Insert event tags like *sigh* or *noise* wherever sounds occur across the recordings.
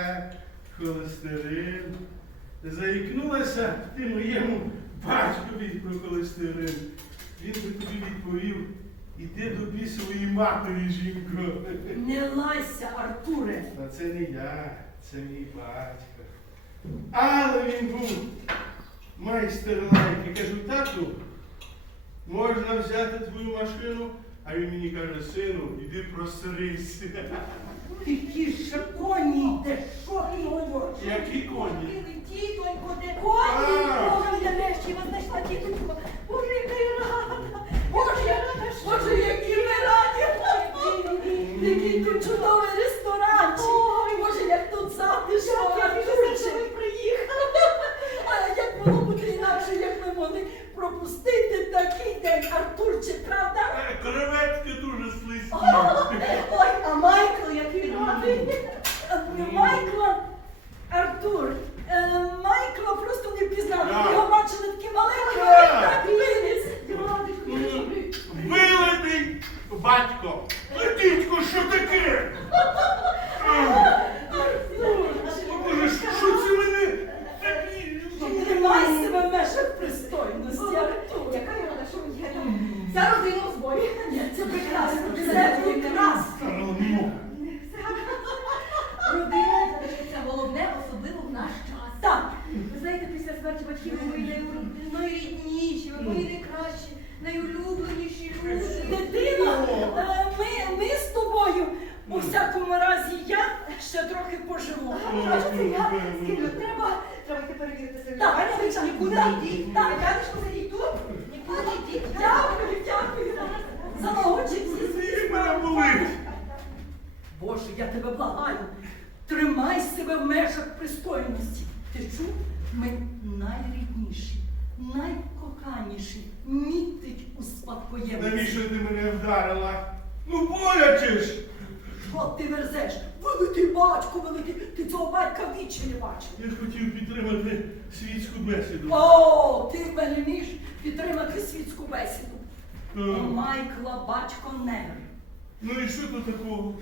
е, холестерин. Заікнулася ти моєму батькові про холестерин. Він би тобі відповів, іди до бісової матері, жінко. Не лайся, Артуре. Та це не я, це мій батько. Але він був майстер лайки. Кажу, тату, можна взяти твою машину, а він мені каже, сину, іди просрись. Які ж коні йде, що ти говориш? Які коні? Тітонько, де Коні! Боже, я нарешті вас знайшла, тітонько. Боже, яка я рада. Боже, я рада, що Боже, які ми раді! Який тут чудовий ресторанчик! Ой, Боже, як тут затишно! Я біжуся, що ви приїхали. А як могло бути інакше, як ми могли пропустити такий день, Артурчик, правда? Е, Креветки дуже слизькі. Ой, а Майкл, який радий. Е, Майкла, Артур, е, Майкла просто не впізнав. Так. Його бачили таким маленьким, Так. він так виріс. М, Вилитий батько. А дідько, що таке? Боже, що це мене? такі? Тримай себе в межах пристойності, Артур. Яка я рада, що ви є. Вся родина в зборі. Це прекрасно, це прекрасно. Старому. Родина це головне, особливо в наш час. Так, Ви знаєте, після смерті батьків ви мої найу- найрідніші, ви мої найкращі, найулюбленіші люди. дитино, е, ми, ми з тобою, у всякому разі, я ще трохи поживу. А що це я? Скажу, треба, треба йти перевірити свою. Так, Аня, ви так, нікуди так, не йдіть. так. Так, рядишко сидіть тут. Нікуди не йдіть. Дякую, дякую за молодчик. Ти мене болить. Боже, я тебе благаю, тримай себе в межах пристойності. Ти чув? Ми найрідніші, найкоханіші, мітить у спадкоємності. Навіщо ти мене вдарила? Ну боляче ж! Що ти верзеш? Великий батько, великий, ти цього батька вічі не бачив. Я хотів підтримати світську бесіду. О, ти вмієш підтримати світську бесіду. У Е, Майкла батько негр. Ну і що тут такого?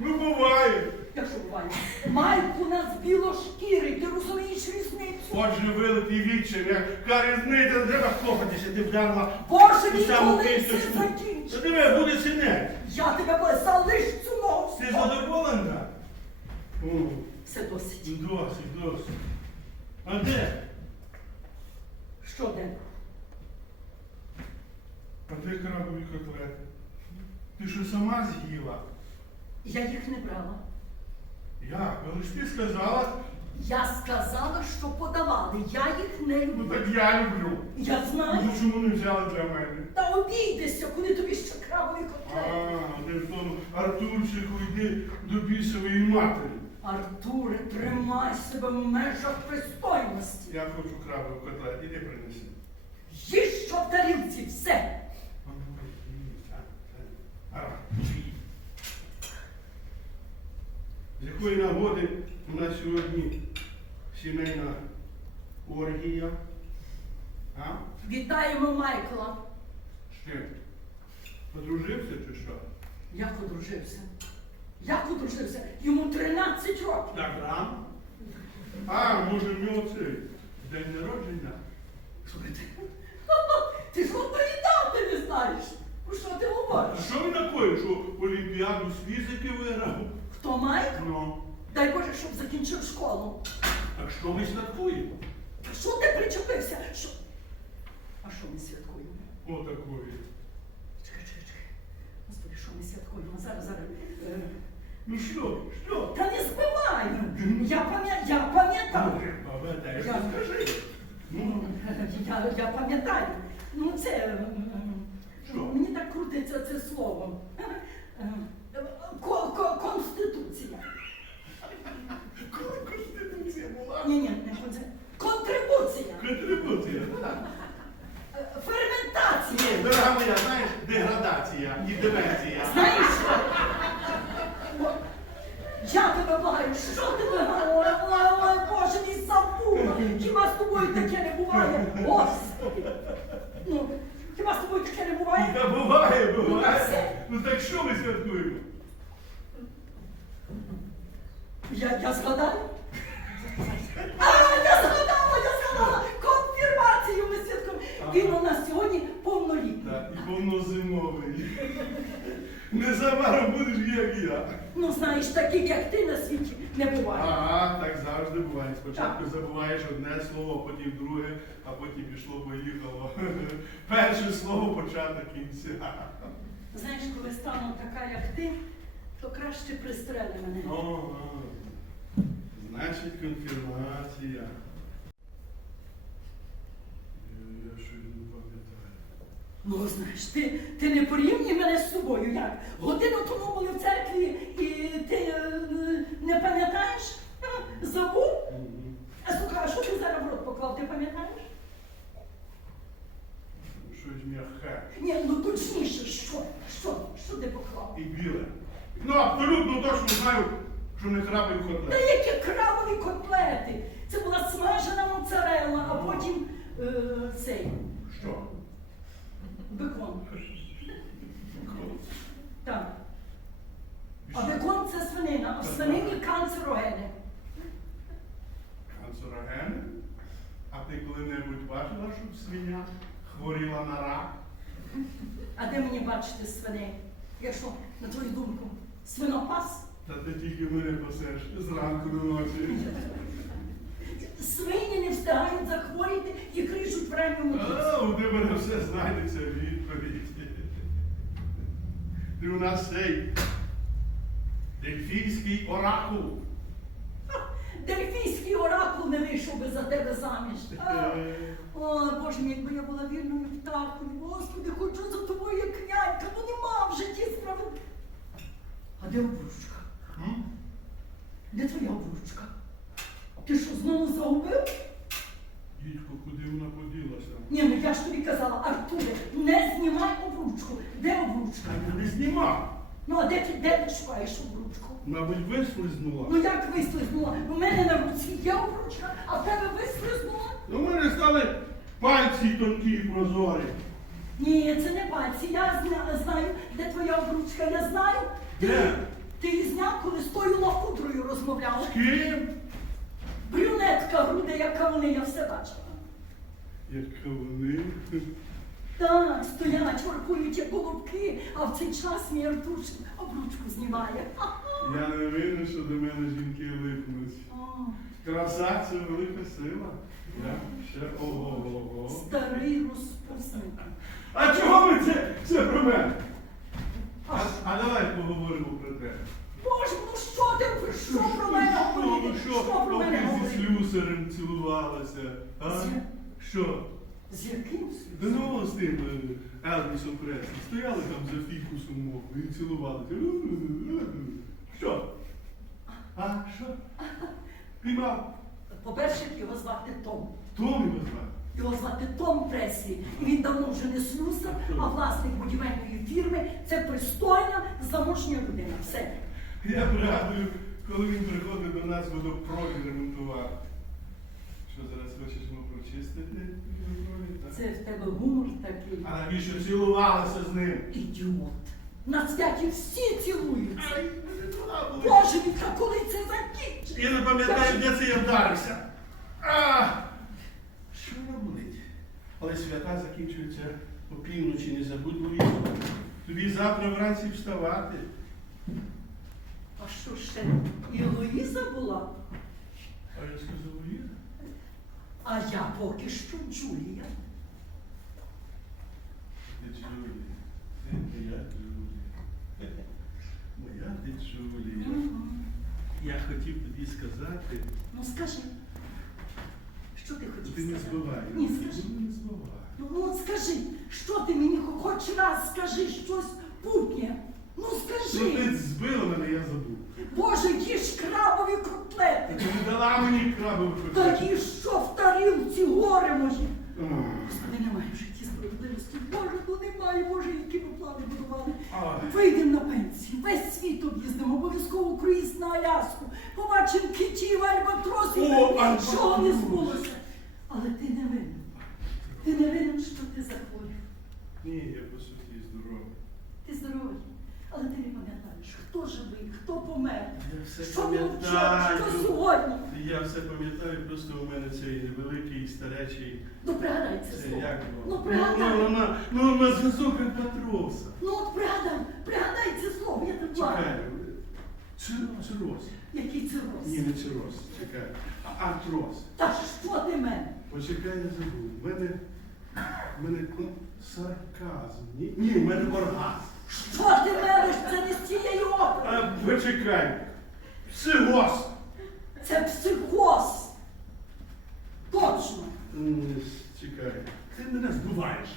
Ну буває. Якщо буває, Майк у нас білошкірий, ти розумієш різницю? Отже, вилитий вічим, яка різниця, не треба слухатися, ти вдарила. Боже, ту коли кісточку. це Та закінчить? тебе буде синець. Я тебе б- залиш цю ногу. Ти задоволена? О, Все досить. досить, досить. А де? Що де? А де крабові котлети? Ти що сама з'їла? Я їх не брала. Як? Але ж ти сказала, Я сказала, що подавали. Я їх не ну люблю. так я люблю. Я знаю. Ну чому не взяли для мене? Та обійдешся, коли тобі ще крабові А, котлети. де в тому Артурчику йди до бісової матері. Артуре, тримай себе в межах пристойності. Я хочу крабові котлет, іди принеси. Їж що в тарілці, все. А, ну, ні, так, так. А, З якої нагоди у нас сьогодні сімейна оргія? А? Вітаємо Майкла. Ще? Подружився чи що? Як одружився? Як одружився? Йому 13 років. Так рано? А, може в нього цей день народження? Слухайте, *laughs* ти ж дати не знаєш. Про що ти говориш? що він такое, що Олімпіаду з фізики виграв? Хто Майк? Ну, Дай Боже, щоб закінчив школу. так що ми святкуємо? Що ти причепився? Що? А що ми святкуємо? Отакої. Чекай, чекай, чекай. Господи, що ми святкуємо? Зараз, зараз. Е, Ну що, що? Та не збивай! Я пам'ятаю, я пам'ятаю. Дай Я- скажи. Ну, я, я пам'ятаю. Ну, це. м, Що? Мені так крутиться це слово. Е, ко- ко- Конституція. Коли Конституція була? Ні, ні, не конце. Контрибуція. Контрибуція. Е, Ферментація. Ні, дорога моя, знаєш, деградація і деменція. Знаєш що? О, Я тебе благаю, що ти виговорив? Ой, ой, Боже, мій забула. Хіба з тобою таке не буває? Господи. Ну, хіба з тобою таке не буває? Та буває, буває. Ну так що ми святкуємо? Я, я згадаю. А, я згадала, я згадала! Конфірмацію ми святкуємо. Він у нас сьогодні повнолітній. Так, і повнозимовий. Незабаром будеш як я. Ну, знаєш, таких, як ти на світі, не буває. Ага, так завжди буває. Спочатку забуваєш одне слово, потім друге, а потім пішло, поїхало. Перше слово початок кінця. Знаєш, коли стану така, як ти, то краще пристрели мене. Ага. Значить, конфірмація. Я щось не пам'ятаю. Ну, знаєш, ти, ти не порівнюй мене з собою. Як? Годину тому були в церкві, і ти е, не пам'ятаєш? Ха, Забув? Мгм. А слухай, а що ти зараз в рот поклав, ти пам'ятаєш? Щось м'яке. Ні, ну точніше, що? Що? Що ти поклав? І біле. Ну, абсолютно точно знаю, що не крапив Та які крабові котлети! Це була смажена моцарелла, а потім е, цей Що? бекон. Так. А бекон це свинина, а в свинині канцерогени. Канцерогени? А ти коли-небудь бачила, щоб свиня хворіла на рак? А де мені бачити свиней? Якщо, на твою думку, свинопас? Та ти тільки мене пасеш зранку до ночі. Свині не встигають захворіти і кричуть в ранньому. А, у тебе на все знайдеться відповідь. Ти у нас цей дельфійський оракул. Дельфійський оракул не вийшов би за тебе заміж. А, О, Боже мій, якби я була вільною птахою, Господи, хочу за тобою як нянька, ну справедливості. А де обручка? М? Де твоя обручка? Ти що, знову загубив? Дідько, куди вона поділася? Ні, ну я ж тобі казала, Артуре, не знімай обручку. Де обручка? Я не знімав. Ну а де ти, де ти шукаєш обручку? Мабуть, вислизнула. Ну як вислизнула? У мене на руці є обручка, а в тебе вислизнула? У мене стали пальці тонкі і прозорі. Ні, це не пальці. Я зна- знаю, де твоя обручка. Я знаю. Де? ти її зняв, коли з тою лахудрою розмовляла. З ким? Брюнетка груди, яка вони, я все бачила. Яка вони. Так, стоять, воркують як голубки, а в цей час мій Артурчик обручку знімає. Я не винен, що до мене жінки липнуть. Краса це велика сила. Я ще ого-го-го. Старий розпусник. А чого ви це, це про мене? А А, давай поговоримо про те. Боже, ну що ти що про мене говорити? що, Що про мене поки зі говорити? слюсарем цілувалася? А? З- Що? З яким Да ну з тим е, Елвісом Преслі. Стояли там за фікусом мовою і цілувалися. Що? А, що? Піймав. По-перше, його звати Том. Том його звати. Його звати Том Преслі. І він давно вже не слюсар, а власник будівельної фірми. Це пристойна, заможня людина. Все. Я пригадую, коли він приходив до нас водопровід ремонтувати. Що зараз хочеш йому прочистити? Це в тебе гумор такий. А навіщо цілувалася з ним? Ідіот. На святі всі цілуються. Ай, не туди були. Боже та коли це закінчиться? Я не пам'ятаю, де це я вдарився. А! Але свята закінчуються опівночі, не забудь Луїзу. Тобі завтра вранці вставати. А що ще? І Луїза була, А я сказав Луїза. а я поки що Джулія. Ти Джулія. Ти моя Джулія. Моя ти Джулія. Я хотів тобі сказати, Ну скажи, що ти хотів ти не сказати? збивай. Ні, скажи. Ти не збивай. Ну, ну от скажи, що ти мені хоч раз скажи щось путнє. Ну Ну скажи. ти збила мене, я забув. Боже, їж крабові Ти котлети. не дала мені крабову Та котлету. їж що в тарілці горе. Ах. Господи, немає в житті справедливості. Боже, ну немає, Боже, які ми плани будували. Вийдемо на пенсію, весь світ об'їздимо, обов'язково круїз на Аляску, побачимо китів, альбатросів, О, нічого не альбатрос. збулося. Але ти не винен. Ти не винен, що ти захворів. Ні, я по суті здоровий. Ти здоровий, але ти не пам'ятаєш, хто живий, хто помер. Я все Що було вчора, що сьогодні. Я все пам'ятаю, просто у мене цей невеликий старечий. Ну пригадай це Це слово. як Ну воно? Ну, пригадай. ну, на, ну, на зв'язок. Ну от пригадай, пригадай це слово, я тебе Чекай, бачу. цир- цирроз. Який це роз? Ні, не цирроз, чекай. А артроз. Та що ти мене? Почекай, я забув. У мене, в мене сарказм. Ні, ні, в мене оргазм. Що ти мелиш? Це не з цієї опери. А, почекай. Психоз. Це психоз. Точно. М, Чекай. Ти мене збиваєш.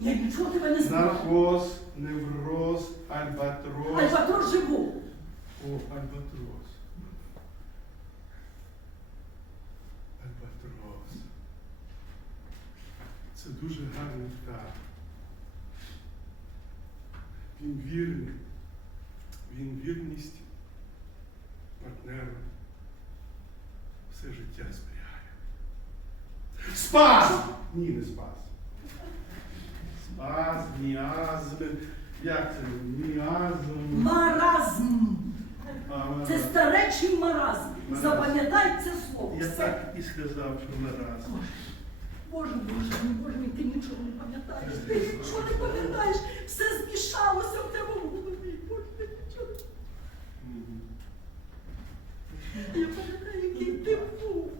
Я нічого тебе не знаю. Наркоз, невроз, альбатрос. Альбатор живу. О, альбатрос. Альбатрос. Це дуже гарний птах. Він вірний. Він вірність партнеру все життя зберігає. Спас! Ні, не спас. Спас, міазм. Як це? Міазм. Маразм. А, Це старечий маразм. Маразм. Запам'ятай це слово. Я Все. так і сказав, що нараз. Боже, Боже мій, Боже мій, ти нічого не пам'ятаєш. Ти нічого не пам'ятаєш. Все змішалося в тебе в голові. Боже, ти нічого. Я пам'ятаю, який ти був.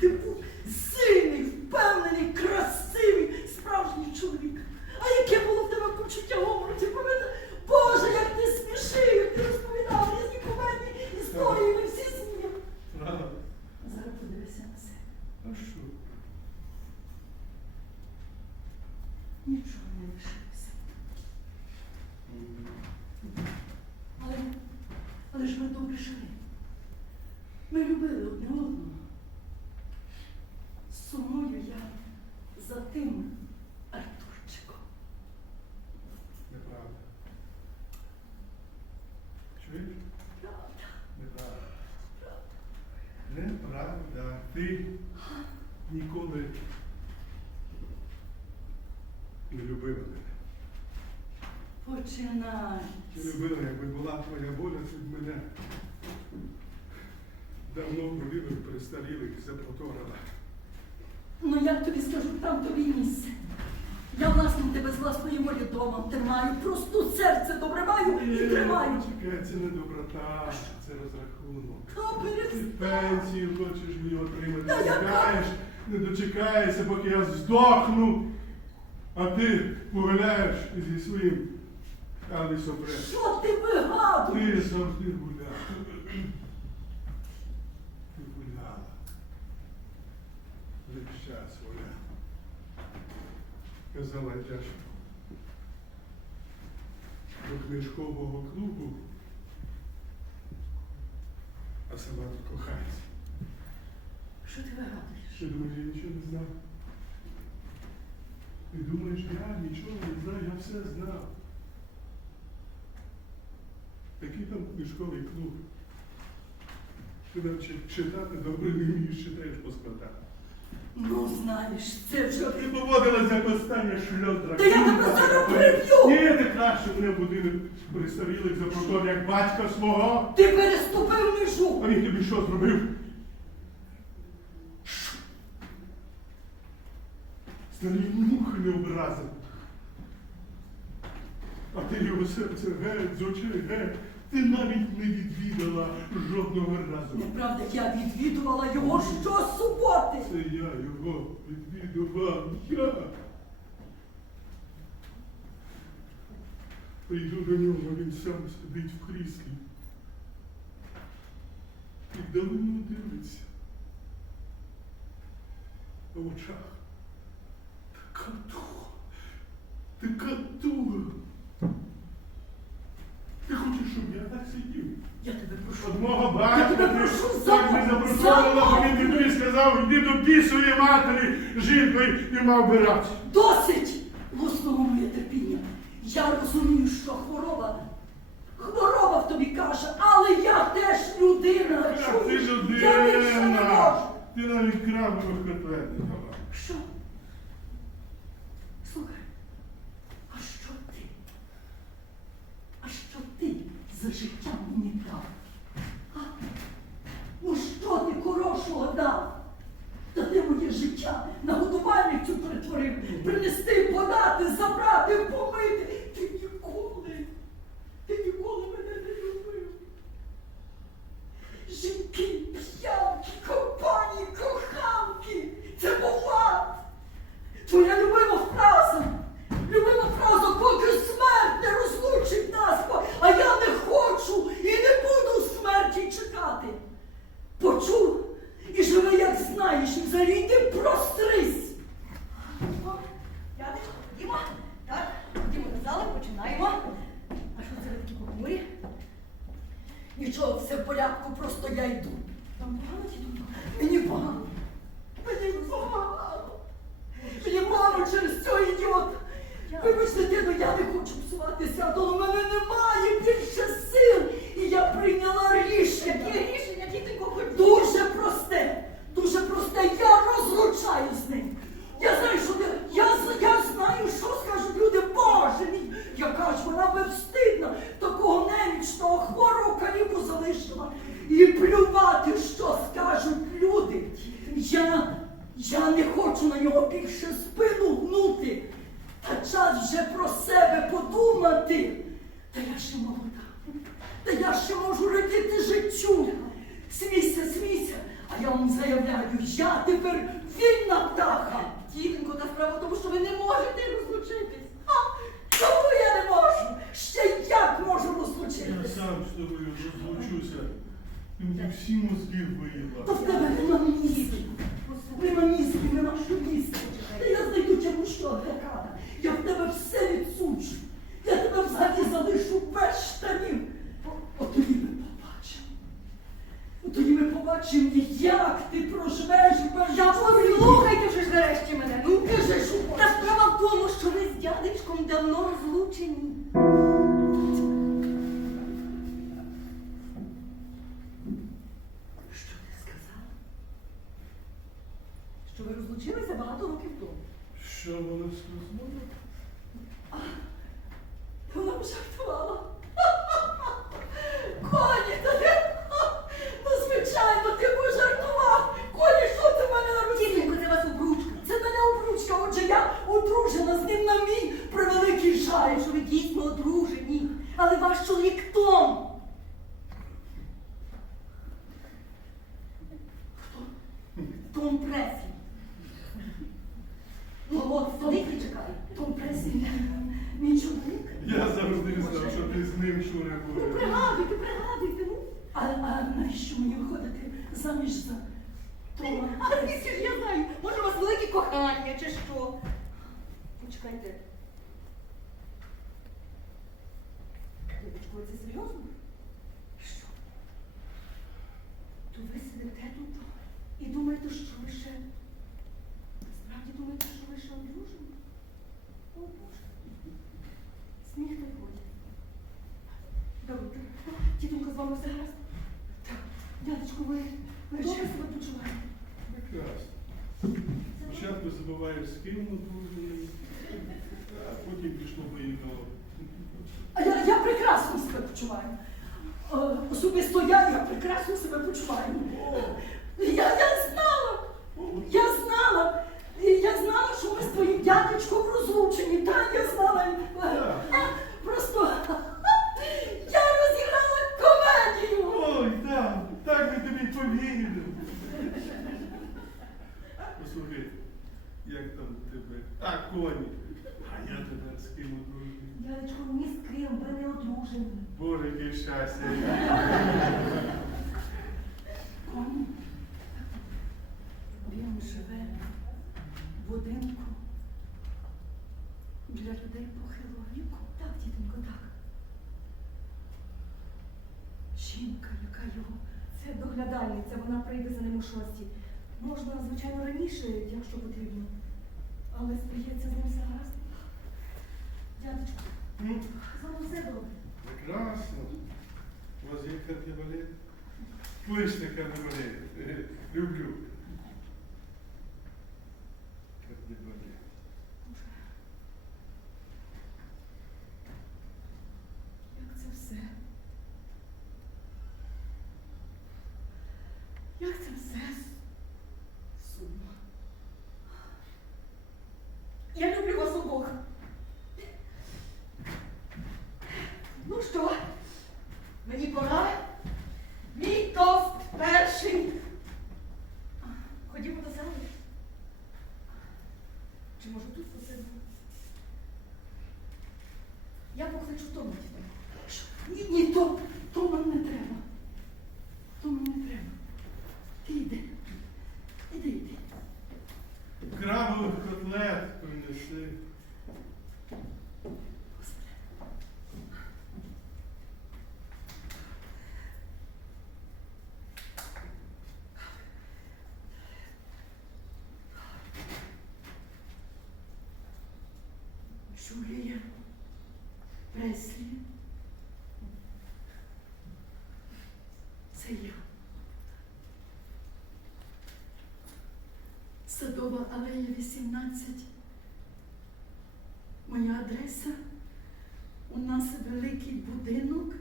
Ти був сильний, впевнений, красивий, справжній чоловік. А яке було в тебе почуття гумору? Ти пам'ятаєш? Боже, як ти смішив, як ти розповідав різні комедії, історії, ми всі сміємо. Правда? А зараз подивися на себе. А що? Нічого не лишилося. Мгм. Але, але ж ми добре жили. Ми любили одне одного. Сумую я за тим Артурчиком. Неправда. Чуєш? Правда. Неправда. Неправда. Ти ніколи не любила мене. Починай. Ти любила, якби була твоя воля, ти б мене давно провів перестарілих запроторила. Ну як тобі скажу, там тобі місце. Я власне тебе з власної волі дома тримаю, просто серце добре маю і тримаю. Чекай, це не доброта, це розрахунок. Та Ти перестань. пенсію хочеш мені отримати, Та яка? Не дочекаєшся, поки я здохну, а ти погуляєш зі своїм Алісопре. Що ти вигадуєш? Ти завжди гуляв. Ти гуляла. Весь час гуляла. Казала тяжко. До книжкового клубу, а сама до коханця. Що ти вигадуєш? Ти думаєш, я нічого не знав? Ти думаєш, я нічого не знаю, я все знав. Який там книжковий клуб? Ти читати добре не вмієш, читаєш по складах. Ну знаєш, це вже Ти поводилась як остання шльотра. Та я тебе зараз приб'ю! Ні, ти краще мене будинок присавілих за протор, як батька свого. ти переступив межу. А він тобі що зробив? Старий мух не образив. А ти його серце геть, з очей геть. Ти навіть не відвідала жодного разу. Неправда, я відвідувала його щосуботи. Це я його відвідував. Я. Прийду до нього, він сам сидить в кріслі. І вдалину дивиться. А в очах така туга. Така туга. Ти хочеш, щоб я так сидів? Я тебе прошу. Одного Я батька тебе ти прошу, так не що він тобі сказав, йди до бісової матері жінкою і мав би рад. Досить! Луснуло моє терпіння. Я розумію, що хвороба. Хвороба в тобі каже, але я теж людина. Ти чуєш? Я більше не людина. можу. Ти навіть крабових котлет не дала. Що? принести, подати, забрати, помити. Сам з тобою розлучуся. Мені всі мозги То в виїла. тебе нема мізків. Нема мізків, нема що їсти. Та я знайду чому що адвоката. Я в тебе все відсуджу. Я тебе взагалі залишу без штанів. От тоді ми побачимо. От тоді ми побачимо, як ти проживеш без Та життя. послухайте вже ж нарешті мене. Ну, Кажи, що та справа в тому, що ви з дядечком давно розлучені. Розлучилися багато років тому. Що вона сказала? Вона пожартувала. Коні, та ти, ну звичайно, ти пожартував. Коні, що ти в мене на руці? Тітонько, це вас обручка. Це мене обручка, отже я одружена з ним на мій превеликий жаль. Знаю, що ви дійсно одружені, але ваш чоловік Том. Том Преслі. Ну от Том, Сидить і чекає. Том Преслі, мій чоловік. Я завжди знав, що ти з ним Шуре Ну, буде. пригадуйте, пригадуйте, ну. А, а навіщо мені виходити заміж за Тома? А звідки ж я знаю? Може, у вас велике кохання чи що? Почекайте. Дядечко, це серйозно? Що? То ви сидите тут і думаєте, що ви ще... Справді думаєте, що ви ще одружені? О, Боже. Сміх й годі. Добре, тітонько, з вами все гаразд? Так. Дядечко, ви, добре себе почуваєте? Прекрасно. Спочатку забуваєш з ким одружений, а потім пішло поїхало. А я, я прекрасно себе почуваю. Е, Особисто я, я прекрасно себе почуваю. Я, я знала, я знала, і я знала, що ми з твоїм дядечком розлучені. Так, Просто я розіграла комедію. Ой, так, так ми тобі повірили. Послухай, як там тебе? А, коні. А я тебе з ким одружений. Дядечко, ні з ким, ви не одружені. Боже, яке щастя. Коні. Він живе в будинку для людей похилого віку. Так, тітонько, так. Жінка, яка його Це доглядальниця, вона прийде за ним у шостій. Можна, звичайно, раніше, якщо потрібно. Але здається, з ним все гаразд. Дядечко, М, з вами все добре. Прекрасно. У вас є кардебалет? Кличте кардебалет. Е, Люблю. Кардебалет. Як це все? Як це все сумно. Я люблю вас обох. Ну що, мені пора? Мій тост перший. Ходімо до зали. Чи можу тут посидіти? Я покличу тітонько. Ні, ні, то, то нам не треба. То нам не треба. Ти йди. Іди, йди. Крабових котлет принесли. Господи. Джулія Преслі. Це я. Садова алея 18. Моя адреса. У нас великий будинок,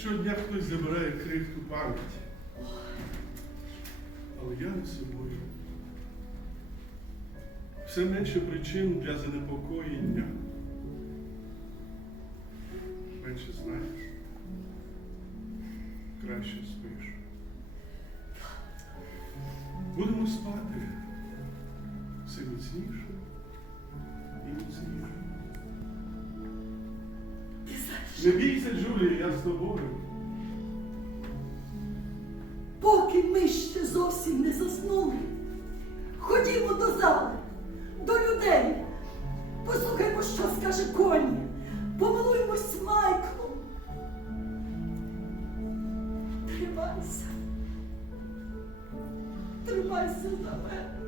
Щодня хтось забирає крихту пам'яті. Але я не собою. Все менше причин для занепокоєння. Менше знаєш, краще спиш. Будемо спати все міцніше Не бійся, Джулія, я з тобою. поки ми ще зовсім не заснули, ходімо до зали, до людей. Послухаймо, що скаже Коні. Помилуємось Майклу. Тримайся. Тримайся за мене.